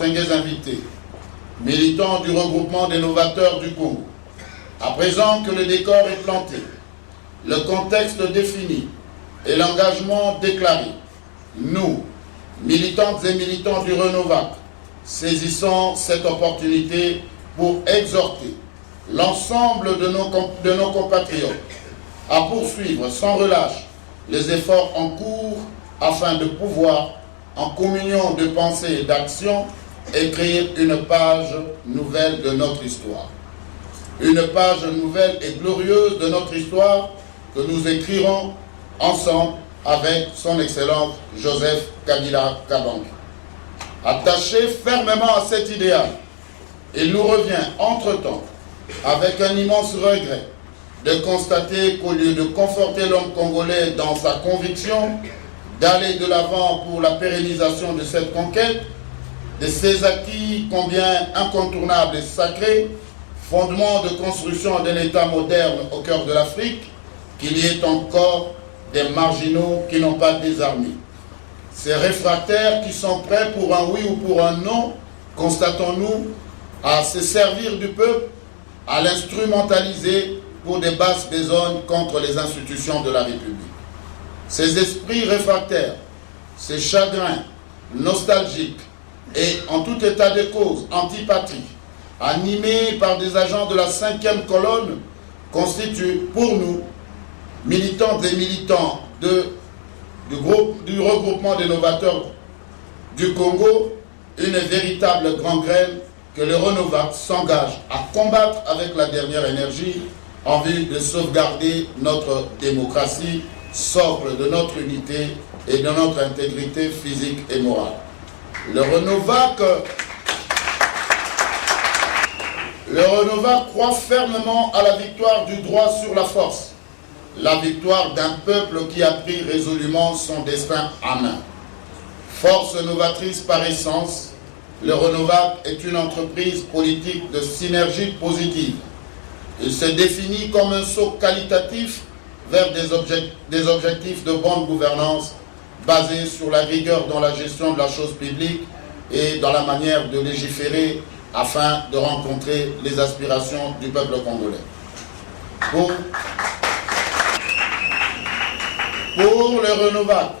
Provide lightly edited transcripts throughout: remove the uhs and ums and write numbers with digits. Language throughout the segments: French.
distingués invités, militants du regroupement des novateurs du Congo, à présent que le décor est planté, le contexte défini et l'engagement déclaré, nous, militantes et militants du Renovac, saisissons cette opportunité pour exhorter l'ensemble de nos compatriotes à poursuivre sans relâche les efforts en cours afin de pouvoir, en communion de pensée et d'action, écrire une page nouvelle de notre histoire. Une page nouvelle et glorieuse de notre histoire que nous écrirons ensemble avec son Excellence Joseph Kabila Kabange. Attaché fermement à cet idéal, il nous revient entre-temps, avec un immense regret, de constater qu'au lieu de conforter l'homme congolais dans sa conviction d'aller de l'avant pour la pérennisation de cette conquête, de ces acquis combien incontournables et sacrés, fondement de construction d'un État moderne au cœur de l'Afrique, qu'il y ait encore des marginaux qui n'ont pas désarmé. Ces réfractaires qui sont prêts pour un oui ou pour un non, constatons-nous, à se servir du peuple, à l'instrumentaliser pour des basses besognes contre les institutions de la République. Ces esprits réfractaires, ces chagrins nostalgiques et en tout état de cause antipatrie, animés par des agents de la 5e colonne, constituent pour nous, militantes et militants du regroupement des novateurs du Congo, une véritable gangrène que le Renovac s'engage à combattre avec la dernière énergie en vue de sauvegarder notre démocratie, socle de notre unité et de notre intégrité physique et morale. Le Renovac croit fermement à la victoire du droit sur la force, la victoire d'un peuple qui a pris résolument son destin en main. Force novatrice par essence, le Renovac est une entreprise politique de synergie positive. Il se définit comme un saut qualitatif vers des objectifs de bonne gouvernance basés sur la rigueur dans la gestion de la chose publique et dans la manière de légiférer afin de rencontrer les aspirations du peuple congolais. Pour le Renovac,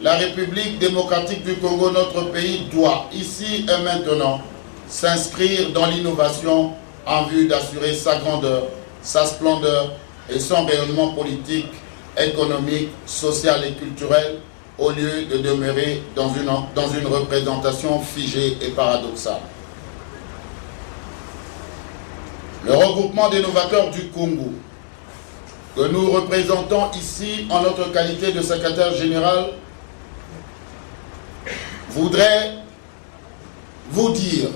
la République démocratique du Congo, notre pays, doit, ici et maintenant, s'inscrire dans l'innovation en vue d'assurer sa grandeur, sa splendeur et son rayonnement politique, économique, social et culturel, au lieu de demeurer dans une représentation figée et paradoxale. Le regroupement des novateurs du Congo, que nous représentons ici en notre qualité de secrétaire général, voudrait vous dire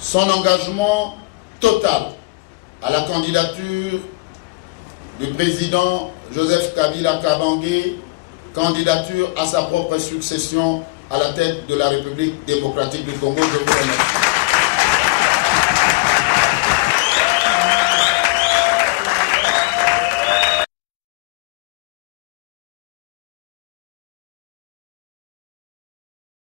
son engagement total à la candidature du président Joseph Kabila Kabange, candidature à sa propre succession à la tête de la République démocratique du Congo. Je vous remercie.